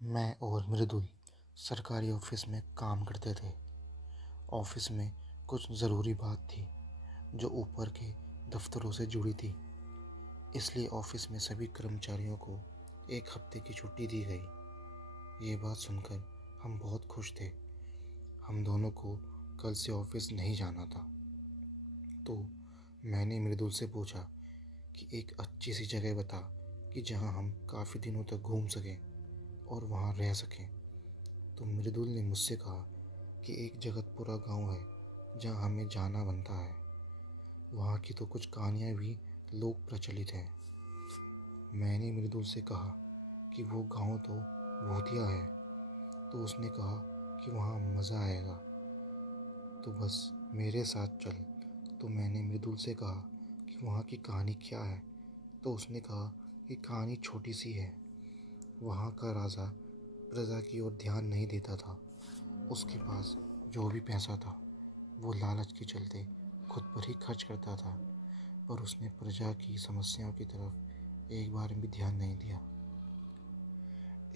मैं और मृदुल सरकारी ऑफिस में काम करते थे। ऑफिस में कुछ ज़रूरी बात थी जो ऊपर के दफ्तरों से जुड़ी थी, इसलिए ऑफिस में सभी कर्मचारियों को एक हफ्ते की छुट्टी दी गई। ये बात सुनकर हम बहुत खुश थे। हम दोनों को कल से ऑफिस नहीं जाना था। तो मैंने मृदुल से पूछा कि एक अच्छी सी जगह बता कि जहाँ हम काफ़ी दिनों तक घूम सकें और वहाँ रह सकें। तो मृदुल ने मुझसे कहा कि एक जगतपुरा गांव है जहां हमें जाना बनता है। वहाँ की तो कुछ कहानियाँ भी लोक प्रचलित हैं। मैंने मृदुल से कहा कि वो गांव तो भूतिया है। तो उसने कहा कि वहाँ मज़ा आएगा, तो बस मेरे साथ चल। तो मैंने मृदुल से कहा कि वहाँ की कहानी क्या है। तो उसने कहा कि कहानी छोटी सी है। वहाँ का राजा प्रजा की ओर ध्यान नहीं देता था। उसके पास जो भी पैसा था वो लालच के चलते खुद पर ही खर्च करता था, पर उसने प्रजा की समस्याओं की तरफ एक बार भी ध्यान नहीं दिया।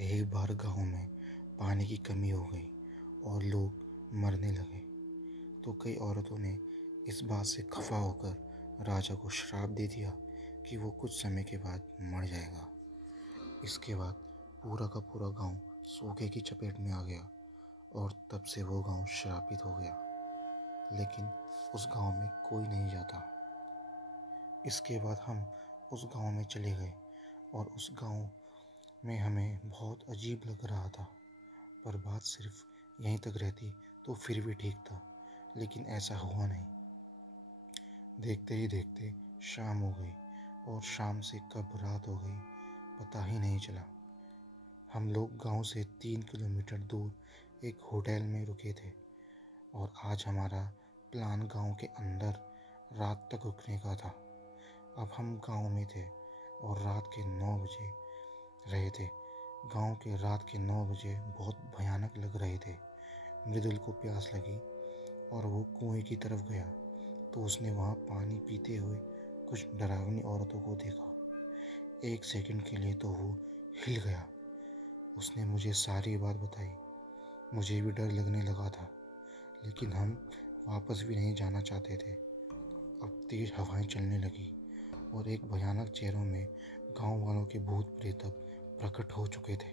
एक बार गांव में पानी की कमी हो गई और लोग मरने लगे, तो कई औरतों ने इस बात से खफा होकर राजा को श्राप दे दिया कि वो कुछ समय के बाद मर जाएगा। इसके बाद पूरा का पूरा गांव सूखे की चपेट में आ गया और तब से वो गांव श्रापित हो गया। लेकिन उस गांव में कोई नहीं जाता। इसके बाद हम उस गांव में चले गए और उस गांव में हमें बहुत अजीब लग रहा था, पर बात सिर्फ यहीं तक रहती तो फिर भी ठीक था। लेकिन ऐसा हुआ नहीं। देखते ही देखते शाम हो गई और शाम से कब रात हो गई पता ही नहीं चला। हम लोग गांव से 3 किलोमीटर दूर एक होटल में रुके थे और आज हमारा प्लान गांव के अंदर रात तक रुकने का था। अब हम गांव में थे और रात के 9 बजे रहे थे। गांव के रात के 9 बजे बहुत भयानक लग रहे थे। मृदुल को प्यास लगी और वो कुएं की तरफ गया, तो उसने वहाँ पानी पीते हुए कुछ डरावनी औरतों को देखा। एक सेकंड के लिए तो वो हिल गया। उसने मुझे सारी बात बताई। मुझे भी डर लगने लगा था, लेकिन हम वापस भी नहीं जाना चाहते थे। अब तेज हवाएं चलने लगी और एक भयानक चेहरों में गांव वालों के भूत प्रेत प्रकट हो चुके थे।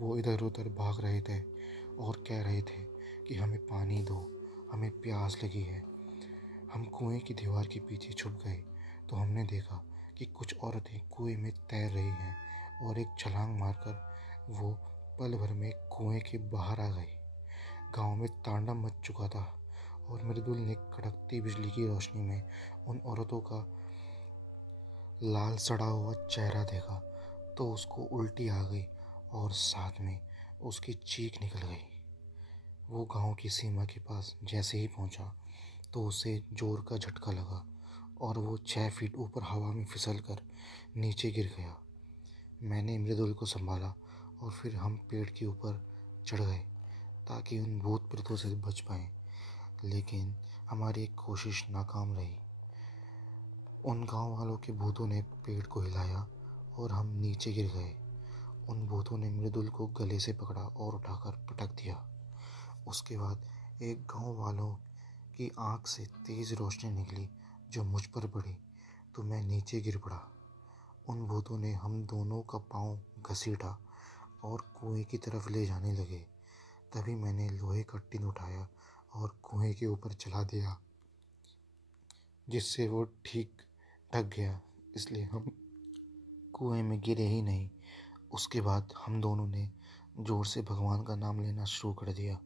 वो इधर उधर भाग रहे थे और कह रहे थे कि हमें पानी दो, हमें प्यास लगी है। हम कुएं की दीवार के पीछे छुप गए तो हमने देखा कि कुछ औरतें कुएं में तैर रही हैं और एक छलांग मारकर वो पल भर में कुएं के बाहर आ गई। गांव में तांडव मच चुका था और मृदुल ने कड़कती बिजली की रोशनी में उन औरतों का लाल सड़ा हुआ चेहरा देखा तो उसको उल्टी आ गई और साथ में उसकी चीख निकल गई। वो गांव की सीमा के पास जैसे ही पहुंचा तो उसे जोर का झटका लगा और वो 6 फीट ऊपर हवा में फिसल कर नीचे गिर गया। मैंने मृदुल को संभाला और फिर हम पेड़ के ऊपर चढ़ गए ताकि उन भूत प्रेतों से बच पाएं, लेकिन हमारी एक कोशिश नाकाम रही। उन गांव वालों के भूतों ने पेड़ को हिलाया और हम नीचे गिर गए। उन भूतों ने मृदुल को गले से पकड़ा और उठाकर पटक दिया। उसके बाद एक गांव वालों की आंख से तेज रोशनी निकली जो मुझ पर पड़ी, तो मैं नीचे गिर पड़ा। उन भूतों ने हम दोनों का पाँव घसीटा और कुएं की तरफ ले जाने लगे। तभी मैंने लोहे का टिन उठाया और कुएं के ऊपर चला दिया, जिससे वो ठीक ढक गया, इसलिए हम कुएं में गिरे ही नहीं। उसके बाद हम दोनों ने जोर से भगवान का नाम लेना शुरू कर दिया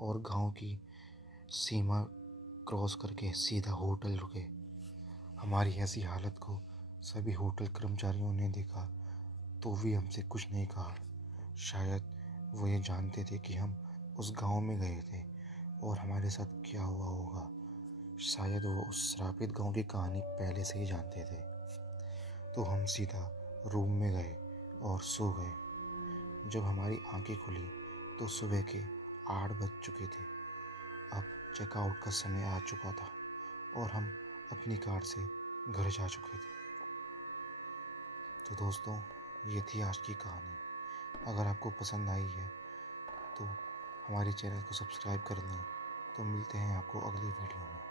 और गांव की सीमा क्रॉस करके सीधा होटल रुके। हमारी ऐसी हालत को सभी होटल कर्मचारियों ने देखा तो भी हमसे कुछ नहीं कहा। शायद वो ये जानते थे कि हम उस गांव में गए थे और हमारे साथ क्या हुआ होगा। शायद वो उस श्रापित गांव की कहानी पहले से ही जानते थे। तो हम सीधा रूम में गए और सो गए। जब हमारी आंखें खुली तो सुबह के 8 बज चुके थे। अब चेकआउट का समय आ चुका था और हम अपनी कार से घर जा चुके थे। तो दोस्तों, ये थी आज की कहानी। अगर आपको पसंद आई है तो हमारे चैनल को सब्सक्राइब कर लें। तो मिलते हैं आपको अगली वीडियो में।